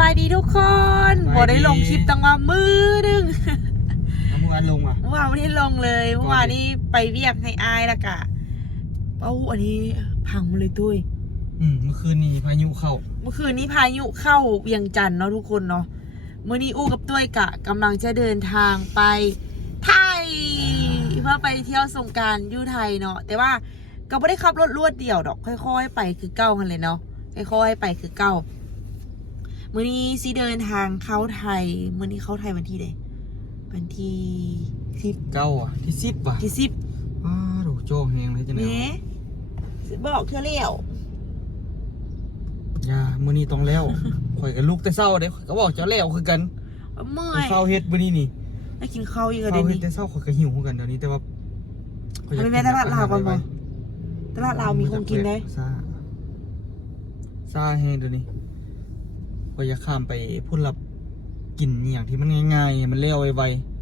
บายดีทุกคนสบายดีบ่ได้ลงคลิปตั้งว่ามือหนึงเอาเมื่อวานลงอะ เมื่อวานไม่ได้ลงเลยเมื่อวานนี้ไปเวียกให้อายและกะเอ้าอันนี้พังหมาเลยตุ้ย อืมเมื่อคืนนี้พายุเข้า เมื่อคืนนี้พายุเข้าเวียงจันทน์เนาะทุกคนเนาะมื่อนี้อู้กับตุ้ยกะกำลังจะเดินทางไปไทยเพื่อไปเที่ยวสงกรารยู่ไทยเนาะแต่ว่าก็ไม่ได้ขับรถรวดเดี่ยวดอก ค่อย ๆ ไปคือเก้ากันเลยเนาะค่อยๆไปคือเก้า มื่อนี้สิเดินทางเข้าไทย มื่อนี้เข้าไทยวันที่ใดวันที่สิบเก้าอะที่สิบว่ะที่สิบอ้าดูโจ้แหงเลยจังเนไงสิบอกเธอเลี้ยวอย่ามื้อนี้ต้องแล้วข่อยกับลูกแต่เศร้าเด้ข่อยก็บอกเจ้าแล้วคือกันเมื่อไปยเฝ้าเฮ็ดมื้อนี้นี่ไปกินข้าวอีกแล้วเฝ้าเดี๋ยวเฮ็ดนี้แต่เศร้าข่อยก็หิวคือกันเดี๋ยวนี้แต่ว่าข่อยอยากไปกินแม่ตลาดลาวก่อนบ่ไตลาดลาวมีของกินได้ซ่าซ่าแฮงเดี๋ยวนี้ ข่อยากข้ามไปพุ่นลับกินอย่างที่มันง่าย ๆ มันเร็วไวๆ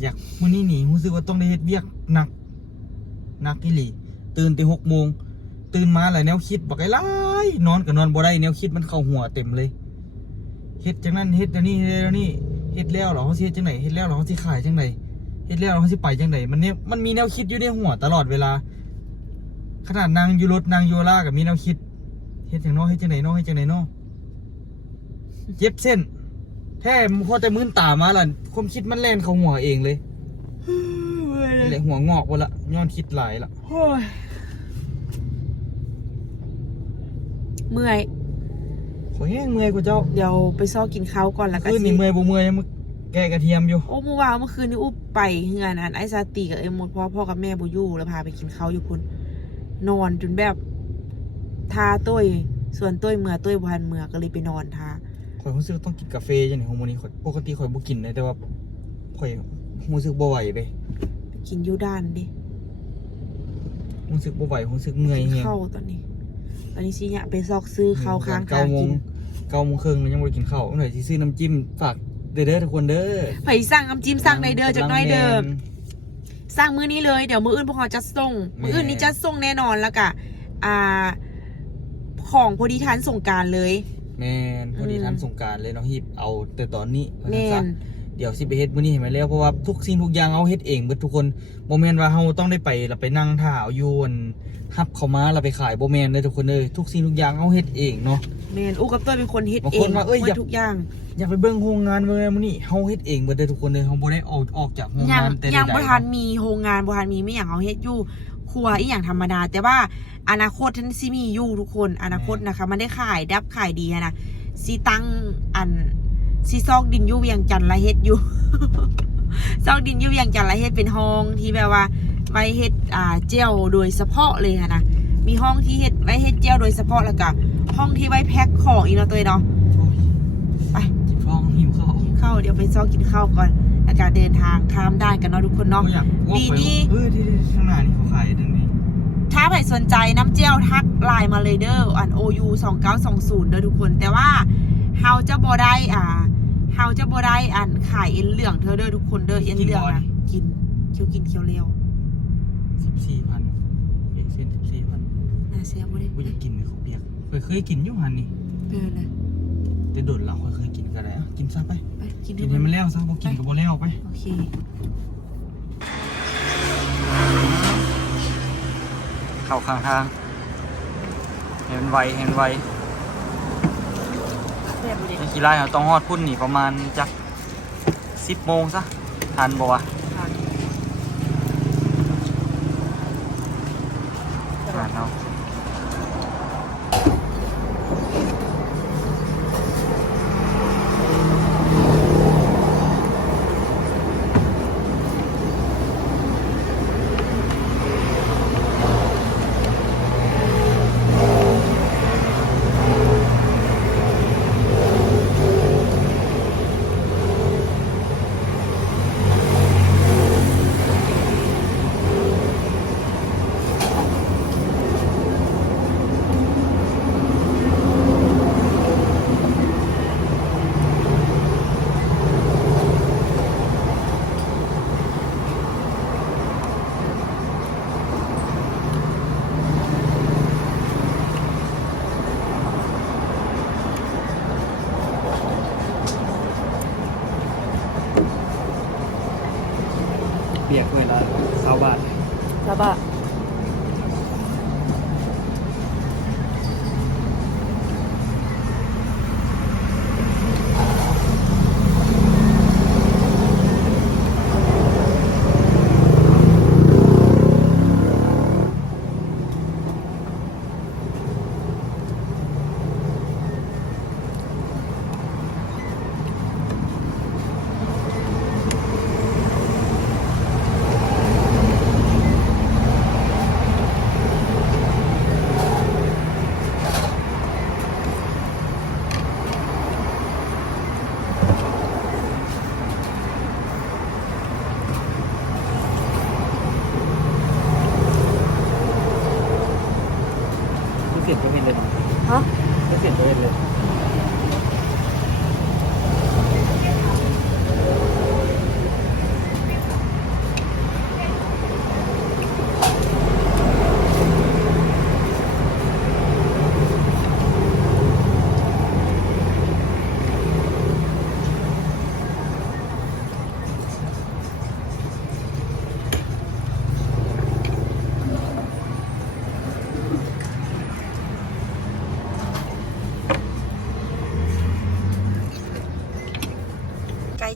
อยากมื้อนี้หนีรู้สึกว่าต้องได้เฮ็ดเวียกหนักหนักอีหลีตื่นตีหกโมงตื่นมาหลายแนวคิดบักไอ้ไล่นอนก็นอนบ่ได้แนวคิดมันเข้าหัวเต็มเลยเฮ็ดจังนั้นเฮ็ดจังนี้เฮ็ดจังนี้เฮ็ดแล้วเหรอเขาสิเฮ็ดจังไหนเฮ็ดแล้วเหรอเขาสิขายจังไหนเฮ็ดแล้วเหรอเขาสิไปจังไหนมันเนี่ยมันมีแนวคิดอยู่ในหัวตลอดเวลา ขนาดนางอยู่รถนางยู่ล่ากับมีแนวคิด เฮ็ดจังเนอเฮ็ดจังไหนเนอเฮ็ดจังไหนเนอเจ็บเส้นแท้พอแต่มื้นตามาล่ะความคิดมันแล่นเข้าหัวเองเลยนี่แหละหัวงอกหมดละย้อนคิดหลายละโอ้ยเมื่อยขอยแห้งเมื่อยกว่าเจ้าเดี๋ยวไปซ้อกินข้าวก่อนแล้วก็คืนสินี่เมื่อยบ่เมื่อยยังมาแกะกระเทียมอยู่ โอ้เมื่อวานเมื่อคืนนี้อุ๊บไปงานอันไอซาติกับเอ็มหมดเพราะพ่อกับแม่บ่อยู่แล้วพาไปกินข้าวอยู่พุ่นนอนจนแบบ ทาตุ้ยส่วนตุ้ยเมื่อตุ้ยบ่ทันเมื่อก็เลยไปนอนทาข่อยรู้สึกว่าต้องกินกาแฟจังได๋ของมื้อนี้ข่อยปกติข่อยบ่กินเลยแต่ว่าข่อยรู้สึกบ่ไหวเลยไปกินอยู่ด้านดิรู้สึกบ่ไหวรู้สึกเมื่อยกินแฮงข้าวตอนนี้ตอนนี้สิเนี่ยไปซอกซื้อข้าวค้างเก้าทางโมกิงนเก้าโมงครึ่งแล้วยังบ่ได้กินข้าวหน่อยสิซื้อน้ำจิ้มฝากเด้อเด้อทุกคนเด้อไปสั่งน้ำจิ้มสั่งในเด้อจากน้อยเดิมแม่นสร้างมื้อนี้เลยเดี๋ยวมื้ออื่นพวกเราจะส่งแม่มื้ออื่นนี้จะส่งแน่นอนแล้วกะอ่า ของพอดีทานส่งกรารเลย แม่นพอดีอืม ทันสงกรารเลยเนาะฮีบเอาแต่ตอนนี้แม่นเดี๋ยวสิไปเฮ็ดมื้อนี้ให้มันแล้วเพราะว่าทุกสิ่งทุกอย่างเอาเฮ็ดเองเบิดทุกคนบ่แม่นว่าเฮาต้องได้ไปแล้วไปนั่งท่าเอาอยู่อั่นฮับเขามาแล้วไปขายบ่แม่นเด้อทุกคนเด้อทุกสิ่งทุกอย่างเอาเฮ็ดเองเนาะ แมนอู้กับตัวเป็นคนเฮ็ดบางเอคงนว่าเอ้ยหมอย่าดทุกอย่างอยากไปเบิ่งโรงงานเบิ่งอะไรมื้อนี้เฮาเฮ็ดเองเบิดเด้อทุกคนเด้อเฮาบ่ได้ออกออกจากโรงยังงานแต่ยังใดๆบ่ทันมีโรงงานบ่ทันมีไม่อย่างเอาเฮ็ดอยู่ครัวอีหยังธรรมดา แต่ว่า อนาคตท่านสิมีอยู่ทุกคน อนาคตนะคะ มันได้ขายดับขายดีอะนะสิตั้งอันสิซอกดินอยู่เวียงจันทน์และเฮ็ดอยู่ ซอกดินอยู่เวียงจันทน์และเฮ็ดเป็นห้องที่แบบว่าไว้เฮ็ดอ่าเจลโดยเฉพาะเลยอะนะมีห้องที่เฮ็ดไว้เฮ็ดเจลโดยเฉพาะแล้วก็ห้องที่ไว้แพ็คของอีกเนาะตัวเองเนาะโอ้ยไปจิบฟองหิวข้าวเข้าเดี๋ยวไปซอกกินข้าวก่อนอากาศเดินทางข้ามได้กันเนาะทุกคนเนาะบ่อยากออกปีไปนี้เออที่ๆข้างหน้านี่เขาขายตรงนี้ ถ้าใครสนใจน้ำเจียวทักไลน์มาเลยเด้ออัน OU 2920เด้อทุกคน แต่ว่าเฮาจะบ่ได้อ่าเฮาจะบ่ได้อันขายเอ็นเหลืองเธอเด้อทุกคนเด้อเอ็นเหลืองนะกินเคี้ยวกินเคี้ยวเร็ว14,000เอ๊ะเส้น14,000น่าเสียบ่ได้บ่อยากกินเลยข้าวเปียกเคยเคยกินอยู่หันนี่เดินเลยแต่โดดเราเคยกินก็ได้อะกินซะไปไปกินกิด้นวยให้มันแล้วซะบ่กินก็บ่แล้วไปโอเค เข้าข้างทางเห็นไวเห็นไวแซ่บบ่ได้ในกีฬาเราต้องฮอดพุ่นนี่ประมาณจัก10โมงซะทันบ่วะ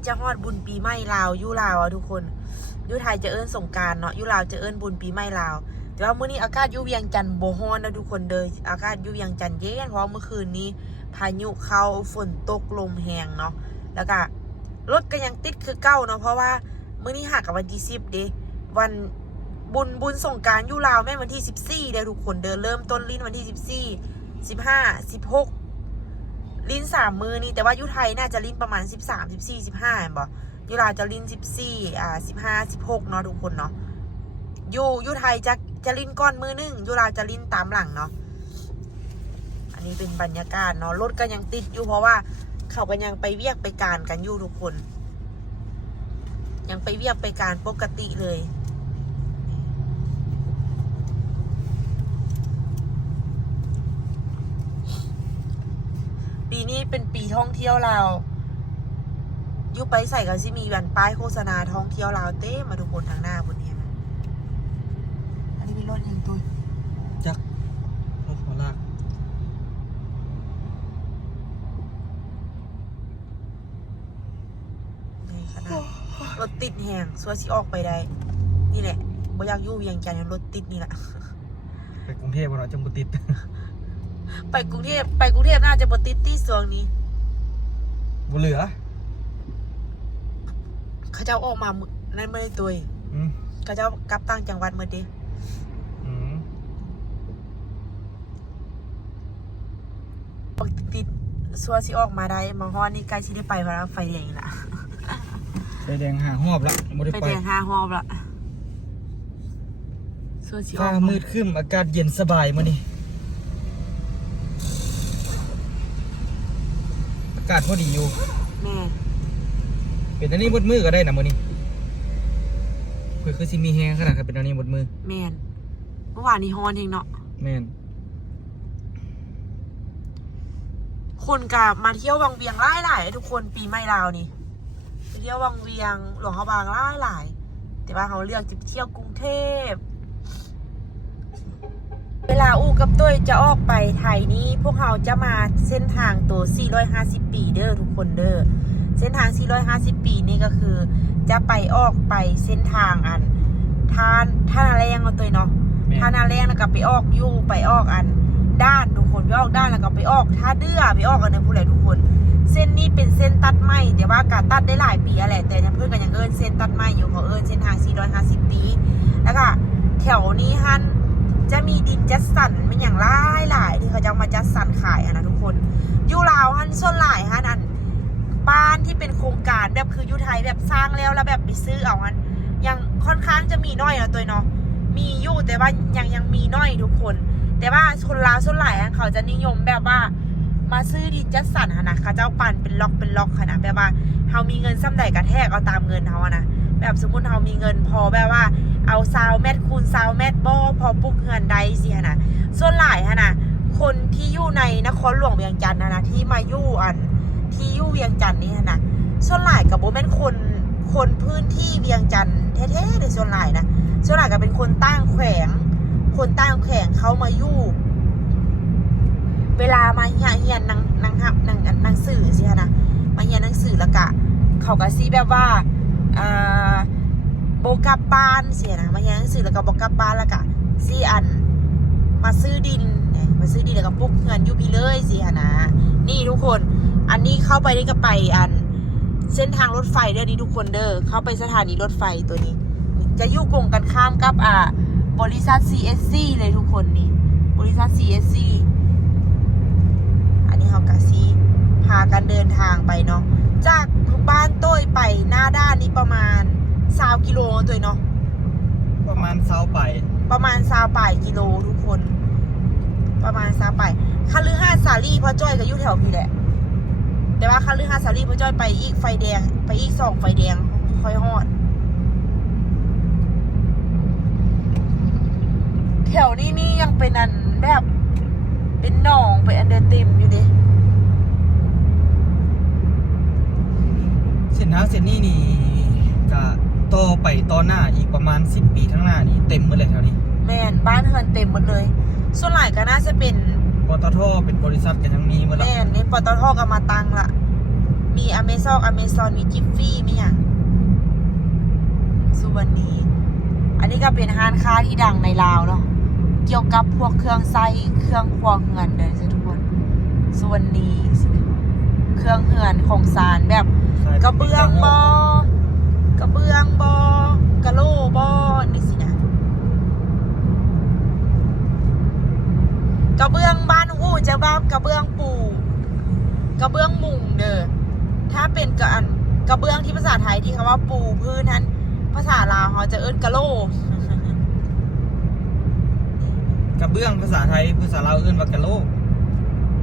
จะฮอดบุญปีใหม่ลาวยู่ลาวอะทุกคนยู่ไทยจะเอิ้นสงการเนาะยู่ลาวจะเอิ้นบุญปีใหม่ลาว แต่ว่ามื้อนี้อากาศยู่เวียงจันทน์บ่ฮ้อนนะทุกคนเด้ออากาศยู่เวียงจันทน์เย็นเพราะว่าเมื่อคืนนี้ พายุเข้าฝนตกลมแหงเนาะแล้วก็รถก็ยังติดคือเก้าเนาะเพราะว่ามื้อนี้หักกับวันที่10เด้วันบุญบุญสงการยู่ลาวแม่วันที่14เด้อทุกคนเด้อเริ่มต้นลิ้นวันที่14 15 16 ลิ้นสามมือนี่แต่ว่ายุไทยน่าจะลิ้นประมาณสิบสามสิบสี่สิบห้าเห็นบ่ยุลาวจะลิ้นสิบสี่อ่าสิบห้าสิบหกเนาะทุกคนเนาะยูยุไทยจะจะลิ้นก้อนมือหนึ่งยุลาวจะลิ้นตามหลังเนาะอันนี้เป็นบรรยากาศเนาะรถก็ยังติดอยู่เพราะว่าเขาก็ยังไปเวียกไปการกันอยู่ทุกคน ยังไปเวียกไปการปกติเลย ปีนี้ เป็นปีท่องเที่ยวลาวอยุไปใส่กันสิมีวันป้ายโฆษณาท่องเที่ยวลาวเต้มาทุกคนทางหน้าบนนี้นะอันนี้เป็นรถยังตุยจักรถหัวลากนี่ขนาดรถติดแหงสัวสิออกไปได้ นี่แหละบ่อยากอยู่เวียงจันทน์รถติดนี่แหละไปกรุงเทพฯเราจังบ่ติด ไปกรุงเทพไปกรุงเทพน่าจะบ่ติดที่สวงนี้บ่เหลือเขาเจ้าออกมามื้อนั่นไม่ได้ตุยอืมเขาเจ้ากลับต่างจังหวัดเมื่อเดีอืมติดสัวสิออกมาได้มาฮอดนี่ใกล้สิได้ไปแล้วไฟแดงอีกละไฟแดงหาหอบละบ่ได้ไฟไปแดงห้าหอบละสัวสิอฟ้าอกมืดครึ้มอากาศเย็นสบายมื้อนี้อากาศพอดีอยู่ แม่เป็นอันนี้หมดมือก็ได้นะมื้อนี้เพื่อคือสิมีแฮงขนาดครับเป็นอันนี้หมดมือ แม่นเมื่อวานนี้ฮอนเองเนาะแม่นคนกับมาเที่ยววังเวียงหลายหลายๆทุกคนปีใหม่ลาวนี่ไปเที่ยววังเวียงหลวงพระบางหลายหลายๆแต่ว่าเขาเลือกจะไปเที่ยวกรุงเทพ เวลาอูกับตุ้ยจะออกไปไทยนี้ พวกเราจะมาเส้นทางตัว 450 ปีเด้อทุกคนเด้อเส้นทาง 450 ปีนี่ก็คือ จะไปออกไปเส้นทางอันทานท่านาแรงเอาตัวเนาะแม่ท่านนาแรงแล้วก็ไปออกอยู่ไปออกอันด้านทุกคนไปออกด้านแล้วก็ไปออกท่าเดือไปออกกันในผู้ใดทุกคน เส้นนี้เป็นเส้นตัดไม้แต่ว่าการตัดได้หลายปีอะแหละแต่เพื่อนกันยังเอินเส้นตัดไม้อยู่เขาเอินเส้นทาง 450 ปีแล้วก็แถวนี้ฮัน จะมีดินจัดสรรเป็นอย่างหลายหลายที่เขาจะเอามาจัดสรรขายอะนะทุกคนอยู่ลาวฮันส่วนหลายฮันอันบ้านที่เป็นโครงการแบบคืออยู่ไทยแบบสร้างแล้วแล้วแบบไปซื้อเอาฮันยังค่อนข้างจะมีน้อยอะตัวเนาะมีอยู่แต่ว่ายังยังมีน้อยทุกคน แต่ว่าคนลาวส่วนใหญ่อะเขาจะนิยมแบบว่ามาซื้อดินจัดสรรหะนะเขาเจ้าปั่นเป็นล็อกเป็นล็อกค่ะนะแบบว่าเขามีเงินซ้ำใดกระแทกเอาตามเงินเขาอะนะแบบสมมติเขามีเงินพอแบบว่าเอาซาวแมทคูณซาวแมทบอพอปลุกเงินใดสิฮะนะส่วนหลายฮะนะคนที่อยู่ในนครหลวงเวียงจันทน์นะนะที่มาอยู่อันที่อยู่เวียงจันทน์นี่ฮะนะส่วนหลายกับโบแมนคนคนพื้นที่เวียงจันทน์แท้ๆในส่วนหลายนะส่วนหลายก็เป็นคนตั้งแขวง คนตั้งแขวงเขามาอยู่เวลามาเฮียเฮียนนังนังหับนังนังสื่อสิคะนะมาเฮียนหนังสือล้วกะ เขาก็ซีแบบว่าอ่า โบกับบ้านเสียนะมาเฮียนหนังสือแล้วก็บอกกับบ้านแล้วกะซีอัน มาซื้อดินมาซื้อดินแล้วก็ปลูกเงินยู่พี่เลยเสิฮะนะ นี่ทุกคนอันนี้เข้าไปได้ก็ไปอัน เส้นทางรถไฟเด้อนี่ทุกคนเด้อเข้าไปสถานีรถไฟตัวนี้ จะยู่กงกันข้ามกับอ่าบริษัท CSC เลยทุกคนนี่บริษัท CSC อันนี้เขากะซีพากันเดินทางไปเนาะจากบ้านต้ยไปหน้าด้านนี้ประมาณ สาวกิโลตัวเนาะประมาณเซาไป ประมาณซาวป่ายกิโลทุกคน ประมาณซาวป่ายคาลือห้าสาลีพ่อจ้อยก็อยู่แถวพี่แหละ แต่ว่าคาลือห้าสาลีพ่อจ้อยไปอีกไฟแดง ไปอีกสองไฟแดงค่อยฮอดแถวนี้นี่ยังเป็นอันแบบเป็นหนองเป็นอันเดอร์เต็มอยู่ดิเส้นทางเส้นนี้นี่ก็ ต่อไปต่อหน้าอีกประมาณ10ปีข้างหน้านี่เต็มหมดเลยแถวนี้ แมนบ้านเฮือนเต็มหมดเลย ส่วนหลายก็น่าจะเป็นปตทเป็นบริษัทกันทั้งนี้หมดแล้วแม่นนี่ปตทก็มาตังละมีอเมซอนอเมซอนมีจิฟฟี่มีอย่างสุวรรณีอันนี้ก็เป็นห้านค้าที่ดังในลาวเนาะเกี่ยวกับพวกเครื่องไส้เครื่องครัวเหือนเลยสิทุกคนสุวรรณีเครื่องเหือนของสารแบบ กระเบื้องบอกระเบื้องบอกระโหลบอนี่สินะ กระเบื้องบ้านอู้จะบ้ากระเบื้องปู กระเบื้องมุงเด้อถ้าเป็นกระอันกระเบื้องที่ภาษาไทยที่คำว่าปูพื้นนั้น ภาษาลาวเขาจะเอิ้นกะโหลกระเบื้องภาษาไทยภาษาลาวเอื้นว่ากะโลก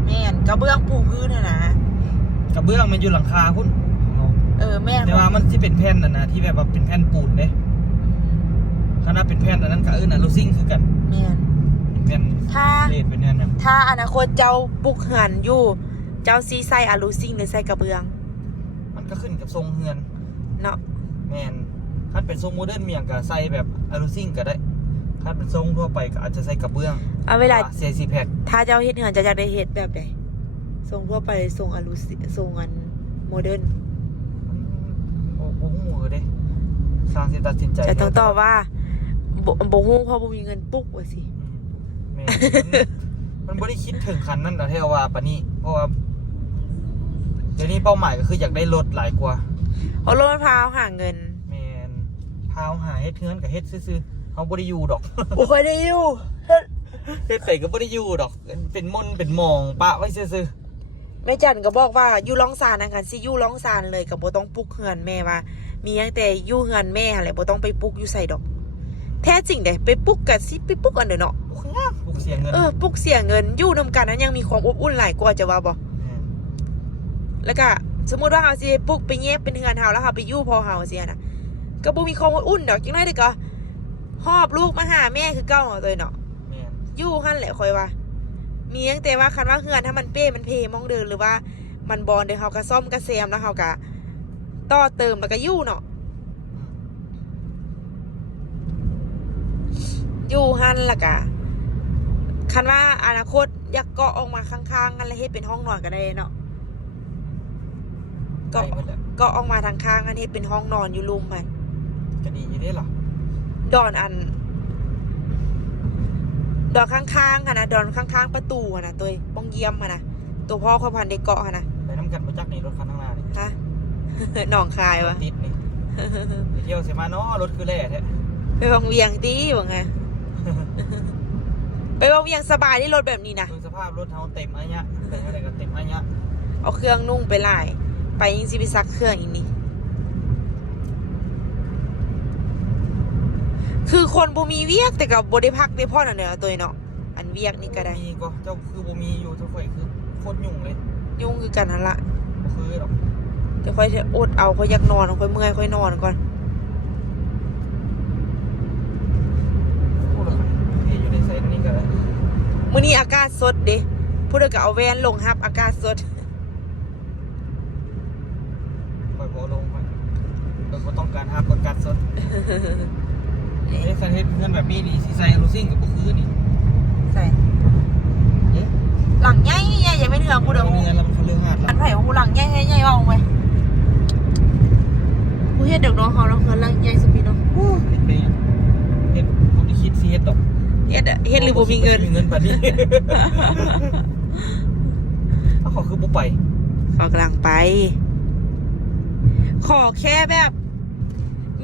แม่นกระเบื้องปูพื้นน่ะนะกระเบื้องมันอยู่หลังคาพุ่นเออแม่นแต่ว่ามันที่เป็นแผ่นน่ะนะที่แบบว่าเป็นแผ่นปูนเด้ถ้านับเป็นแผ่นอันนั้นก็เอื้นอะลูซิ่งคือกันแม่นเป็นแผ่นถ้าเลดเป็นแผ่นนั้นถ้าอนาคตเจ้าปุกเหือนอยู่ เจ้าซีไซอาลูซิงหรือไซกระเบื้อง มันก็ขึ้นกับทรงเฮือนเนาะแมนถ้าเป็นทรงโมเดิร์นเมียงก็ใส่แบบอะลูซิ่งก็ได้ถ้าเป็นทรงทั่วไปก็อาจจะใส่กระเบื้องเอาเวลาเซซีแพคถ้าเจ้าเฮ็ดเหือนจะอยากได้เฮ็ดแบบใดทรงทั่วไปทรงอาลูซิทรงอันโมเดิร์นโอ้โหเด้สร้างสิตัดสินใจจะต้องตอบว่าบ่บ่ฮู้เพราะบ่มีเงินปุ๊กว่าสิอืมแม่นมันไม่ได้คิดถึงคันนั้นนะเท่าว่าปะนี่เพราะว่า เดี๋ยวนี้เป้าหมายก็คืออยากได้รถหลายกว่าเอารถมะพร้าวหาเงินแมนพาวหาเฮ็ดเทือนกับเฮ็ดซื่อๆเขาบ่ได้อยู่ดอกบ่เคยได้อยู่เฮ็ดไปก็บ่ได้อยู่ดอก เป็นมนต์เป็นหมองปะไว้ซื่อแม่จันก็บอกว่าอยู่ร้องซานนะคะสิอยู่ร้องซานเลยก็บ่ต้องปลุกเฮือนแม่ว่า มีหยังแต่อยู่เฮือนแม่หั่นแหละบ่ต้องไปปลุกอยู่ใส่ดอก แท้จริงเด้ไปปลุกก็สิไปปลุกอันเด้อเนาะๆพวกงามพวกเสียเงิน เออปลุกเสียเงินอยู่นำกันนั้นยังมีความอบอุ่นหลายกว่าจะว่าบ่ม แล้วก็สมมุติว่าเฮาสิปลุกไปแยกเป็นเฮือนเฮาแล้วเฮาไปอยู่พอเฮาเสียนะก็บ่มีความอบอุ่นดอกจังได๋เด้อก็หอบลูกมาหาแม่คือเก่าตัวเนาะแม่นอยู่หั่นแหละคอยว่า มีตั้งแต่ว่าคันว่าเฮือนถ้ามันเป้มันเพมองเดินหรือว่ามันบอลเดี๋ยวเฮาก็ซ่อมก็แซมแล้วเฮาก็ต่อเติมแล้วก็อยู่เนาะอืมอยู่หั่นและกะคันว่าอนาคตอยากเกาะออกมาข้างๆกันแล้วเฮ็ดเป็นห้องนอนก็ได้เนาะได้เกาะหมดแหละเกาะออกมาทางข้างอันเฮ็ดเป็นห้องนอนอยู่รุมมันก็ดีอยู่เด้ล่ะดอนอัน ดอนข้างๆค่ะนะดอนข้างๆ ประตูอะนะตัวมองเยี่ยมอะนะตัวพ่อเขาพันได้เกาะอะนะไปน้ำกันมาจักนี่รถคันข้างหน้านี่ฮะ หนองคายวะติดนี่ไปเที่ยวเสมาเนาะรถคือแร่แท้ไปวังเวียงดีว่าไงไปวังเวียงสบายที่รถแบบนี้นะดูสภาพรถเฮาเต็มอันยะแต่อะไรก็เต็มอันยะเอาเครื่องนุ่งไปไล่ ไปยิงสิไปซักเครื่องอีกนี่คือคนบ่มีเวียกแต่กับบ่ได้พักได้พ่อน่ะเนาะตัวเนาะอันเวียกนี่ก็ได้มีก็เจ้าคือบ่มีอยู่เท่าข่อยคือโคตรยุ่งเลย ยุ่งคือกันนั่นละบ่คือดอกเดี๋ยวค่อยอดเอาค่อยอยากนอนค่อยเมื่อยค่อยนอนก่อนพูดแล้วกันเฮ้ยอยู่ในไซต์นี้ก็ได้มื้อนี้อากาศสดเด้ผู้ใดก็เอาแว่นลงฮับอากาศสด ข่อยบ่ลงข่อยเราก็ต้องการหาประกันสดเอ๊ะคันเฮ็ดเงินแบบนี้นี่สิใส่โรซิ่งกับบ่คือนี่ใส่เอ๊ะหลังใหญ่ใหญ่ยังไม่ถึงกูเด้อเอาเงินแล้วมันเขาเลือกหาดอัแล้วนไผ่ของกูหลังใหญ่ใหญ่ใหญ่เอาไหมกูเฮ็ดเด็กน้องเขาเนาะเขาหลังใหญ่สุดพี่เนาะโอ้เฮ็ดไปหยังเฮ็ดบ่ได้คิดสิเฮ็ดดอกเฮ็ดอะเฮ็ดหรือบ่มีเงินมีเงินบัดนี้เอาเขาคือบ่ไปเขากำลังไป ขอแค่แบบ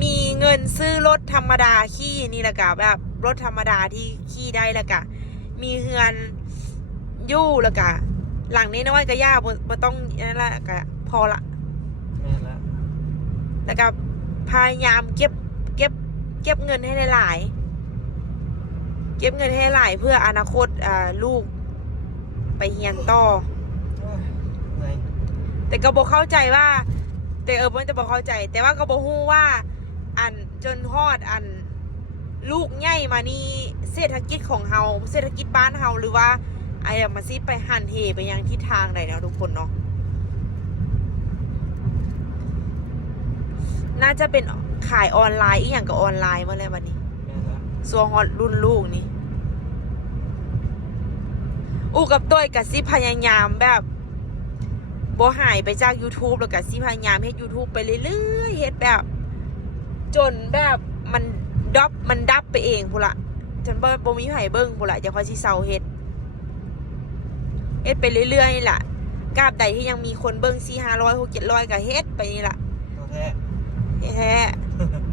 มีเงินซื้อรถธรรมดาขี่นี่แหละกะแบบรถธรรมดาที่ขี่ได้และกะ มีเฮือนอยู่และกะ หลังน้อยๆก็ย่าบ่บ่ต้องนั่นละกะพอละแม่นละแล้วก็พยายามเก็บเก็บ เก็บเงินให้หลายๆเก็บเงินให้หลายเพื่ออนาคตอ่าลูกไปเรียนต่อโอ้ยเหนื่อยแต่ก็บอกเข้าใจว่า แต่เออมันจะบอกเข้าใจ แต่ว่าก็บอกฮู้ว่า อันจนฮอดอันลูกใหญ่มานี่เศรษฐกิจของเฮาเศรษฐกิจบ้านเฮาหรือว่าไอ้มันสิไปหันเหไปยังทิศทางใดเนาะทุกคนเนาะน่าจะเป็นขายออนไลน์อีกอย่างกับออนไลน์มาเลยวันนี้ส่วนฮอตรุ่นลูกนี่อูกับต้อยกับซิพยายามแบบบ่หายไปจาก YouTube แล้วกับซิพยายามเฮ็ด YouTube ไปเรื่อยๆเฮ็ดแบบ จนแบบมันดับมันดับไปเองพูนละจนบ่บ่มีไผเบิ่งพูนละจะค่อยสิเซาเฮ็ดเฮ็ดไปเรื่อยๆนี่ล่ะกราบใดที่ยังมีคนเบิ่ง4 500 6 700ก็เฮ็ดไปนี่ล่ะตัวแท้แท้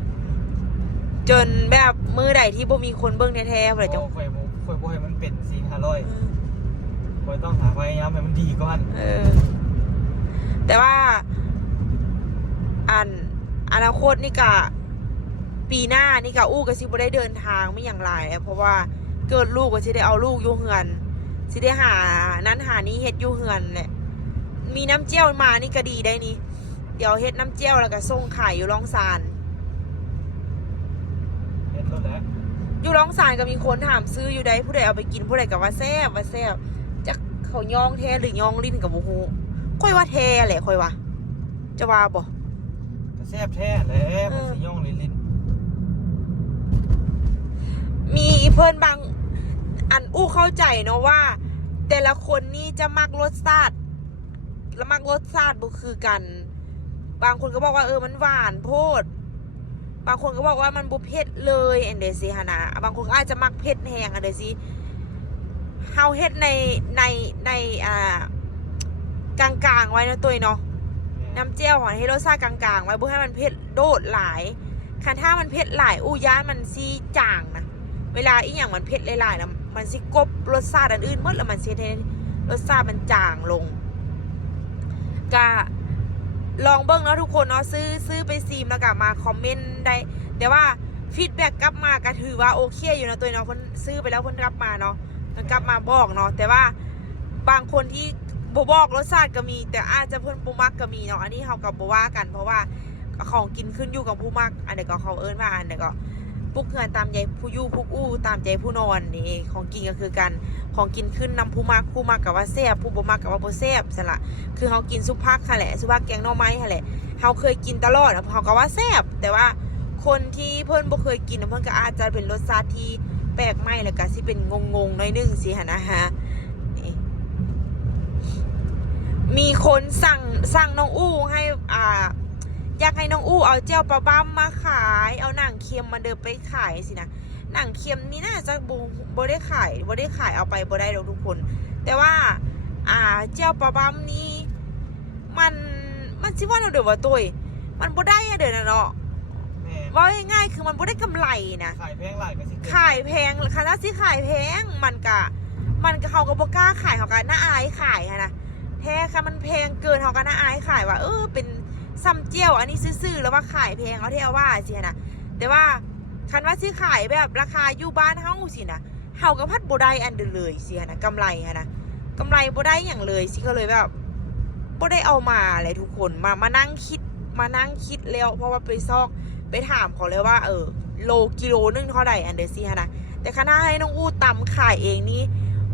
ๆจนแบบมือใดที่บ่มีคนเบิ่งแท้ๆพุ่นละจังโอ้ข่อยบ่ข่อยบ่ให้มันเป็น4 500ข่อยต้องหาพยายามให้มันดีก่อนเออ แต่ว่า อันอนาคตนี่กะ ปีหน้านี่กะอู้ก็สิบ่ได้เดินทางไม่อย่างไรเพราะว่าเกิดลูกก็สิได้เอาลูกอยู่เฮือนสิได้หานั้นหานี้เฮ็ดอยู่เฮือนแหละมีน้ำเจียวมานี่ก็ดีได้นี่ เดี๋ยวเฮ็ดน้ำเจียวแล้วก็ส่งขายอยู่ร่องซานเฮ็ดรถแล้วอยู่ร่องซานก็มีคนถามซื้ออยู่ใดผู้ใดเอาไปกินผู้ใดก็ว่าแซ่บว่าแซ่บจักเขาย่องแท้หรือย่องลิ้นกับบ่ฮู้ค่อยว่าแท้แหละค่อยว่า จะว่าบ่ก็แซ่บแท้แหล้วมันสิย่องลิ้น มีเพื่อนบางอันอู้เข้าใจเนาะว่า แต่ละคนนี่จะมักรสชาติและมักรสชาติบ่คือกัน บางคนก็บอกว่าเออมันหวานโพด บางคนก็บอกว่ามันบุเผ็ดเลยอันเดซิฮานะบางคนก็อาจจะมักเผ็ดแห้งอันเดซิเฮาเฮ็ดในในในอ่ากลางๆไว้เนาะตัวเนาะๆน้ำเจียวหอยให้รสชาติกลางๆ ไว้เพื่อให้มันเผ็ดโดดหลายคันถ้ามันเผ็ดหลายอู้ย่านมันซีจางนะ เวลาอีหยังมันเผ็ดหลายๆนะมันสิกบรสชาติอันอื่นหมดแล้วมันสิเทรสชาติมันจางลงก็ลองเบิ้งเนาะทุกคนเนาะซื้อซื้อไปซีมแล้วก็มาคอมเมนต์ได้แต่ว่าฟีดแบ็กกลับมาก็ถือว่าโอเคอยู่นะตัวเนาะเพิ่นซื้อไปแล้วเพิ่นกลับมาเนาะเพิ่นกลับมาบอกเนาะแต่ว่าบางคนที่บบอกรสชาติก็มี แต่อาจจะเพิ่นบ่มักก็มีเนาะอันนี้เฮาก็บ่ว่ากัน เพราะว่าของกินขึ้นอยู่กับผู้มัก อันเดียก็เขาเอิ้นว่าอันเดียก็ ปุกเฮือนตามใจผู้ยู่ผู้อู้ตามใจผู้นอนนี่ของกินก็คือกันของกินขึ้นนำผู้มักผู้มักกับว่าแซ่บผู้บ่มักกับว่าบ่แซ่บซั่นล่ะคือเฮากินซุปผักค่ะแหละซุปผักแกงหน่อไม้ค่ะแหละเฮาเคยกินตลอดอะเฮาก็ว่าแซ่บแต่ว่าคนที่เพิ่นบ่เคยกินเพิ่นก็อาจจะเป็นรสชาติที่แปลกใหม่แล้วก็สิเป็นงงๆหน่อยนึงสิหั่นะฮะมีคนสั่งสั่งน้องอู้ให้อ่า อยากให้น้องอู้เอาเจลปลาบ้ามมาขาย เอาหนังเค็มมาเดินไปขายสินะหนังเค็มนี่น่าจะบูบ่ได้ขายบ่ได้ขายเอาไปบ่ได้หรอกทุกคน แต่ว่า อ่าเจลปลาบ้ามนี้มันมันสิว่าเราเดี๋ยวว่าตุ้ยมันบ่ได้อะเดี๋ยวนะเนาะแม่ว่าง่ายๆคือมันบ่ได้กำไรนะขายแพงหลายก็สิเกินขายแพงคณะที่ขายแพงมันกะ มันก็เขาก็บ่กล้าขายเขาก็น่าอายขายอะนะแท้ค่ะมันแพงเกินเขาก็น่าอายขายว่าเออเป็น ซัมเจียว อันนี้ซื่อๆแล้วว่าขายแพงเอาเท่าว่าสินะแต่ว่าคันว่าสิขายแบบราคาอยู่บ้านเฮาสินะเฮาก็พัดบได้อันเดเลยสินะกำไรอะนะกำไรบได้อย่างเลยสิก็เลยแบบบได้เอามาเลยทุกคนมามานั่งคิดมานั่งคิดแล้ว เพราะว่าไปซอกไปถามเขาเลยว่า เออโลกิโลนึงเท่าไหร่อันเดอร์ซี่ฮะนะแต่คณะให้น้องอู้ตำขายเองนี่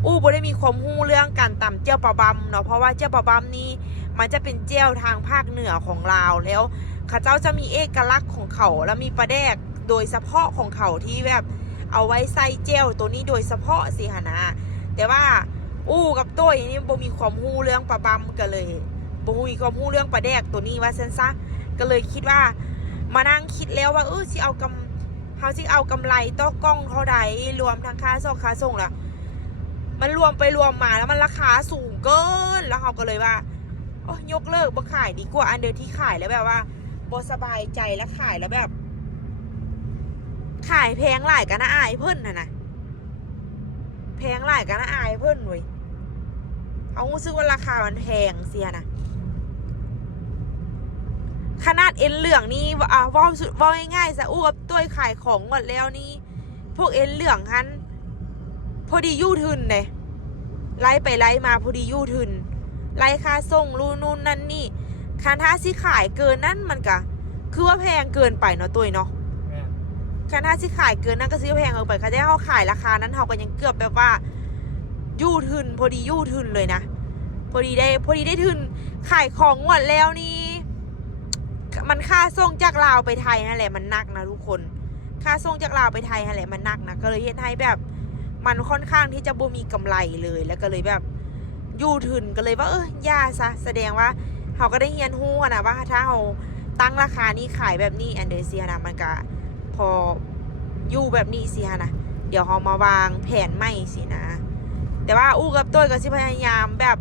อู้บ่ได้มีความรู้เรื่องการตำเจียวปลาบัมเนาะเพราะว่าเจียวปลาบัมนี่ มันจะเป็นเจียวทางภาคเหนือของลาวแล้วเข้าเจ้าจะมีเอกลักษณ์ของเขาแล้วมีปลาแดกโดยเฉพาะของเขาที่แบบเอาไว้ใส่เจลตัวนี้โดยเฉพาะสิหนนะแต่ว่าอู้กับตัวนี่บ่มีความรู้เรื่องปลาบำก็เลยบ่มีความรู้เรื่องปลาแดกตัวนี้ว่าเซนซะก็เลยคิดว่ามานั่งคิดแล้วว่าเออสิเอากำเขาสิเอากำไรต่อกล้องเท่าใดรวมทั้งค่าส่งค่าส่งล้วมันรวมไปรวมมาแล้วมันราคาสูงเกินแล้วเขาก็เลยว่า โอ้ยกเลิกบ่ขายดีกว่าอันเดียวที่ขายแล้วแบบว่าบ่สบายใจแล้วขายแล้วแบบ ขายแพงหลายกันนะอายเพิ่นนะนะแพงหลายกันนะอายเพิ่นเว้ยเขารู้สึกว่าราคามันแพงเสียนะขนาดเอ็นเหลืองนี่อ่าว่าสุดว่าง่ายๆซะอู้กับตัวขายของหมดแล้วนี่ พวกเอ็นเหลืองฮันพอดียู่ทึนเลยไล่ไปไล่มาพอดียู่ทึน ไล่ค่าส่งรูนู่นนั่นนี่คันท้าสิขายเกินนั่นมันกะคือว่าแพงเกินไปเนาะตัวเนาะแม่นคันท้าสิขายเกินนั่นก็ซื้อแพงเกินไปคันที่เขาขายราคานั้นเขาก็ยังเกือบแบบว่ายู่ทึนพอดียู่ทึนเลยนะพอดีได้พอดีได้ทึนขายของหมดแล้วนี่มันค่าส่งจากลาวไปไทยนั่นแหละมันหนักนะทุกคน ค่าส่งจากลาวไปไทยนั่นแหละมันหนักนะก็เลยเฮ็ดให้แบบ มันค่อนข้างที่จะบ่มีกำไรเลยแล้วก็เลยแบบ ยู่ทึนก็เลยว่าเออย่าซะแสดงว่าเขาก็ได้เฮียนฮู้นะว่าถ้าเขาตั้งราคานี้ขายแบบนี้แอนเดอร์เซียนะมันก็พออยู่แบบนี้สิฮะนะเดี๋ยวเขามาวางแผนใหม่สินะ แต่ว่าอู้กับตัวก็สิพยายามแบบ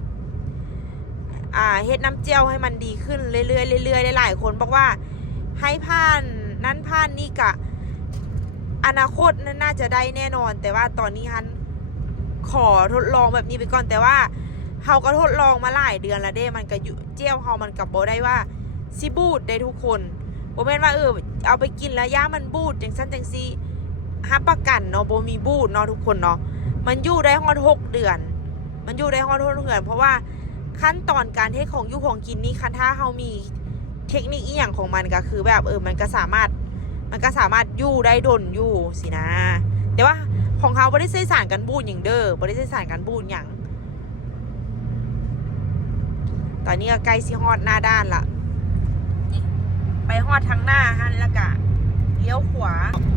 อ่าเฮ็ดน้ำเจียวให้มันดีขึ้นเรื่อยๆเรื่อยๆหลายๆคนบอกว่าให้ผ่านนั่นผ่านนี่กะอนาคตนั้นน่าจะได้แน่นอน แต่ว่าตอนนี้ฮันขอทดลองแบบนี้ไปก่อนแต่ว่า เฮาก็ทดลองมาหลายเดือนแล้วเด้ มันก็อยู่เจียวเฮามันกับบ่ได้ว่าสิบูดได้ทุกคนบ่แม่นว่าเออเอาไปกินแล้วย่ามันบูดจังซั่นจังซี่ฮับประกันเนาะโบมีบูดเนาะทุกคนเนาะมันอยู่ได้ฮอดหกเดือน มันอยู่ได้ฮอดหกเดือน เพราะว่าขั้นตอนการเทคของยู่ของกินนี่คันถ้าเฮามีเทคนิคอีหยังของมันก็คือแบบเออมันก็สามารถมันก็สามารถอยู่ได้ดนอยู่สินะ แต่ว่าของเขาบริใช้สารกันบูดอย่างเด้อบริใช้สารกันบูดอย่าง ตอนนี้ก็ใกล้สิฮอดหน้าด้านละนี่ไปฮอดทางหน้าฮันแล้วกะเลี้ยวขวา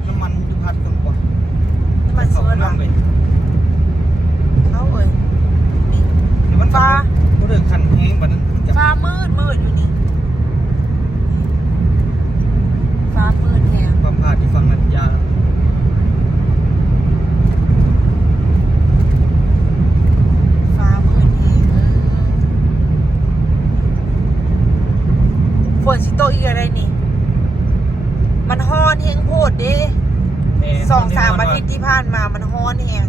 น้ำมันคือพัดกันกว่านี่มันเข้าเซิร์นน้ำว่ะเลยเขาเอ้ยนี่เดี๋ยวมันฟ้าบ่เดินคันแห้งบัดนั้นมันจะฟ้ามืดมืดอยู่นี่ฟ้ามืดแฮง ความพลาดที่ฝั่งนั้นยา ฟ้ามืดแฮงเออฝนสิโตกอีกอะไรนี่ มันฮ้อนเฮงโพดเด้ แม่ สองสามอาทิตย์ที่ผ่านมามันฮ้อนแหง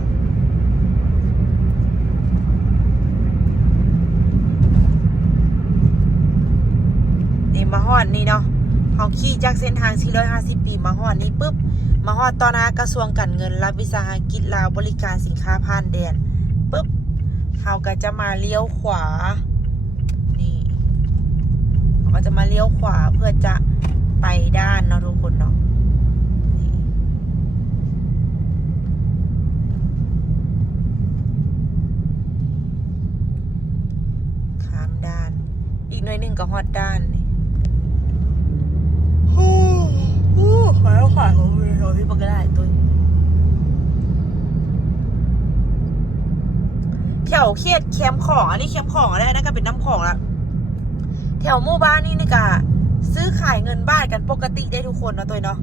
นี่มาฮอดนี่เนาะเขาขี่จากเส้นทาง 450 ปีมาฮอดนี่ปุ๊บ มาฮอดตอนนาก ระทรวงการเงินรัฐวิสาหกิจลาวบริการสินค้าผ่านแดนปุ๊บเขาก็จะมาเลี้ยวขวา นี่เขาก็จะมาเลี้ยวขวาเพื่อจะไปด้านเนาะทุกคนเนาะข้ามด้าน อีกหน่อยหนึ่งก็ฮอดด้านนี่โอ้โหขายขายของเลยเราพี่ปกได้ตัวแถวเขตแคมป์ของอันนี้แคมป์ของอะไรนั่นก็เป็นน้ำของละแถวหมู่บ้านนี่นี่กะซื้อขายเงินบ้านกันปกติได้ทุกคนเนาะตัวเนาะ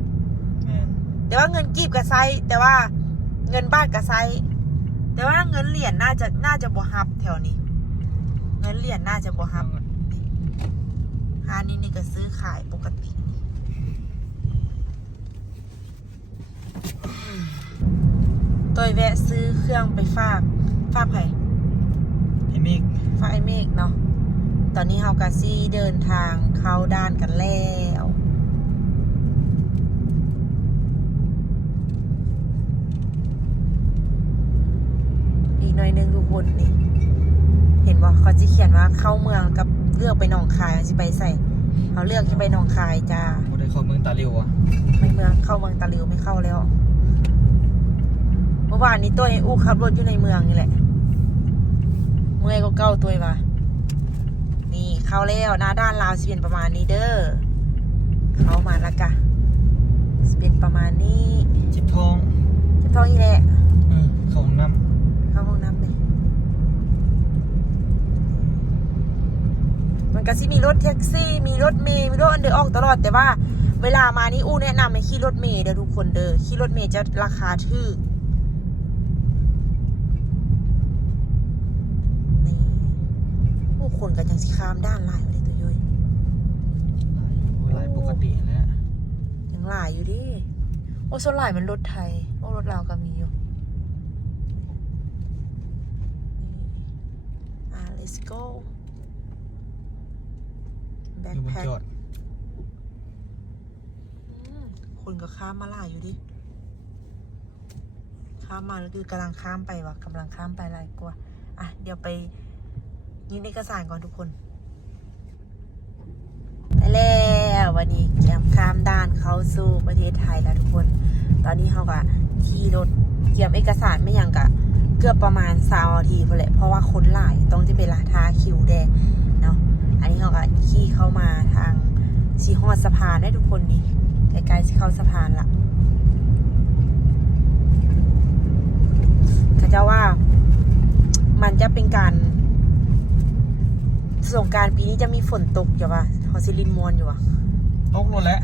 แม่แต่ว่าเงินกีบกับไซส์แต่ว่าเงินบ้านกับไซส์แต่ว่าเงินเหรียญน่าจะน่าจะบ่ฮับแถวนี้ เงินเหรียญน่าจะบ่ฮับฮานี่นี่ก็ซื้อขายปกติ ตัวแวะซื้อเครื่องไปฝาก ฝากไผพี่มิกฝากไอเมกเนาะ ตอนนี้เฮากาซี่เดินทางเข้าด้านกันแล้วอีกหน่อยหนึงทุกคนนี่ เห็นบ่เขาจะเขียนว่าเข้าเมืองกับเลือกไปหนองคายสิไปใส่เขาเลือกที่ไปหนองคายจ้าบ่ได้เข้าเมืองตาเร็วอะไม่เมืองเข้าเมืองตะลิวไม่เข้าแล้วเมื่อวานนี้ตัวไอ้อู้ขับรถอยู่ในเมืองนี่แหละเมื่อยก็เก้าตัวมานี่เข้าแล้วหน้าด้านลาวสิเป็นประมาณนี้เด้อเข้ามาแล้วกะสเป็นประมาณนี้จิบทองจะท้องอีแหละเออเข้าห้องน้เข้าห้องน้ำเลยมันก็สิมีรถแท็กซี่มีรถเมย์มีรถอันเดอร์ออกตลอดแต่ว่าเวลามานี่อู้แนะนำให้ขี่รถเมย์เด้อทุกคนเด้อขี่รถเมย์จะราคาถูกนี่ผู้ คนก็ยังสิข้ามด้านหลายเลยตัวย่อยำหลายปกติแหล้วยังหลายอยู่ดิโอ้ส่วนหลายมันรถไทยโอ้รถลาวก็มีอยู่นี่อ่า let's go อยู่บน backpack จอดอืมคนก็ข้ามมาหลายอยู่ดิข้ามมาแล้วคือกำลังข้ามไปวะกำลังข้ามไปหลายกว่า อะ เดี๋ยวไปยิ นเอกสารก่อนทุกคนไปแล้ววันนี้เกียมข้ามด่านเข้าสู่ประเทศไทยแล้วทุกคน ตอนนี้เขาก็ขี่รถเกียมเอกสารไม่ยังกะเกือบประมาณสาวนทีพอแหละเพราะว่าคนหลายต้องจะเป็นลาทาคิวแดงเนาะอันนี้เขาก็ขี่เข้ามาทางสีฮอดสะพานได้ทุกคนดีใกล้ๆจะเข้าสะพานละเขาจะว่ามันจะเป็นการ สงกรารปีนี้จะมีฝนตกอยู่ป่ะฮอซิลินมวนอยู่อะตกรถแล้ว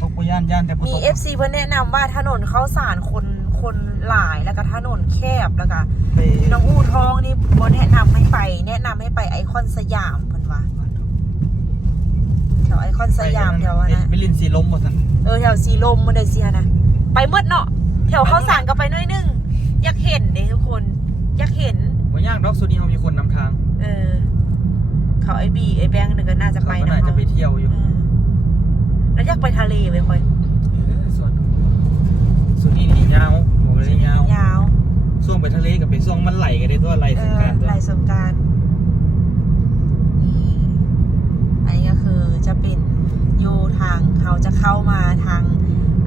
ตกปย่านย่านแต่บ่มีตก FC เพื่อนแนะนำว่าถนนเข้าสารคนคนหลายแล้วก็ถนนแคบแล้วก็ไปน้องอู้ทองนี่บอแนะนำให้ไป แนะนำให้ไปไอคอนสยามเพิ่นว่าแถวไอคอนสยามแถวอะนะ ไปลินสีลมบ่ทันเออแถวสีลมมันได้เสียนะไปเมื่อเนาะแถวเข้าสารก็ไปหน้อยนึง อยากเห็นเด้ทุกคน อยากเห็น บ่ยากดอกสุดนี้เขามีคนนำทาง เออ เขาไอบีไอแบงค์นึงก็น่าจะไปเขาก็นะน่าจะไปเที่ยวอยู่อืมแล้วอยากไปทะเลไปค่อยเออส่วนสุดนี้นี่ยาวบอกเลยยาวยาวช่วงไปทะเลกับไปช่วงมันไหลกันได้ตัวไหลเอสงอกรารตัวไหลสงกรารนี่อันนี้ก็คือจะเป็นอยู่ทางเขาจะเข้ามาทาง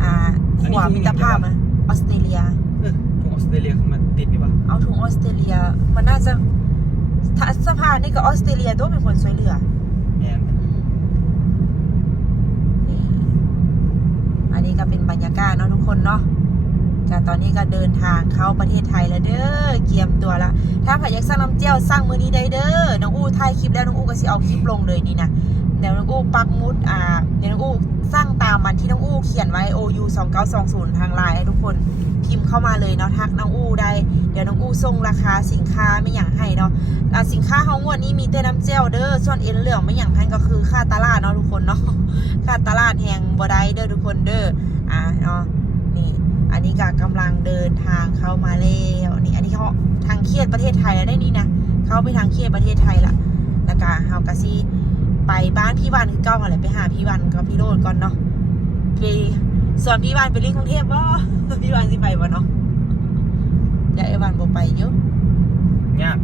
อ่าขวามิตรภาพอะออสเตรเลียเออถึงออสเตรเลียเขามาติดนี่ปะเอาถุงออสเตรเลียมันน่าจะ ถ้าสะพานนี่ก็ออสเตรเลียตัวเป็นคนช่วยเหลือ แมนนี่อันนี้ก็เป็นบรรยากาศเนาะทุกคนเนาะก็ตอนนี้ก็เดินทางเข้าประเทศไทยแล้วเด้อ เกียมตัวละ ถ้าใครอยากสร้างน้ำเจียวสร้างมือนี้ได้เด้อ น้องอู้ถ่ายคลิปแล้วน้องอู้ก็สิเอาคลิปลงเลยนี่นะ เดี๋ยวน้องอู้ปักมุดอ่าเดี๋ยวน้องอู้สร้างตามมันที่น้องอู้เขียนไว้ OU 2920 ทางไลน์ให้ทุกคนพิมพ์เข้ามาเลยเนาะทักน้องอู้ได้ เดี๋ยวน้องอู้ส่งราคาสินค้าไม่อย่างให้เนาะสินค้าของงวดนี้มีแต่น้ำเจลเด้อส่วนเอ็นเหลืองไม่อย่างให้ก็คือค่าตลาดเนาะทุกคนเนาะค่าตลาดแห่งบไดเด้อทุกคนเด้ออ่าเนาะนี่อันนี้ก็กำลังเดินทางเข้ามาแล้วนี่อันนี้เขาทางเครียดประเทศไทยแล้วได้นี่นะเข้าไปทางเครียดประเทศไทยละแล้วก็เฮากะซี ไปบ้านพี่วันคือเก้าอะไรไปหาพี่วันกับพี่โรดก่อนเนาะไปส่วนพี่วันไปเรียนกรุงเทพบ่พี่วันสิไปบ่เนาะเดี๋ยวไอ้วันบ่ไปอยู่ยาก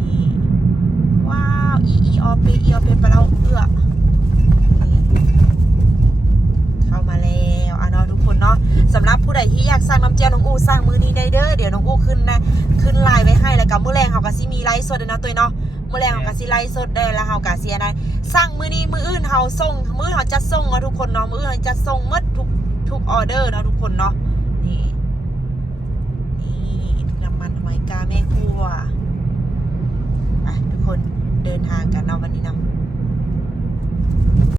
นี่ว้าวอีอีออเปอีออเปไปเราเอื้อนี่เข้ามาแล้วอะเนาะทุกคนเนาะสำหรับผู้ใดที่อยากสร้างน้ำเจียวน้องอูสร้างมือนี้ได้เด้อเดี๋ยวน้องอูขึ้นนะขึ้นไลน์ไว้ให้แล้วกับมื้อแรงเขาก็สิมีไลฟ์สดด้วยเนาะตัวเนาะ มื้อแรงเขาก็สิไลฟ์สดได้แล้วเฮาก็สิอันนั้นสร้างมือนี้มืออื่นเฮาส่งมือเฮาจะส่งเนาะทุกคนเนาะมืออื่นเฮาจะส่งหมดทุกทุกออเดอร์เนาะทุกคนเนาะนี่นี่น้ำมันหอยกาแม่ครัวไปทุกคนเดินทางกันเนาะวันนี้เนาะ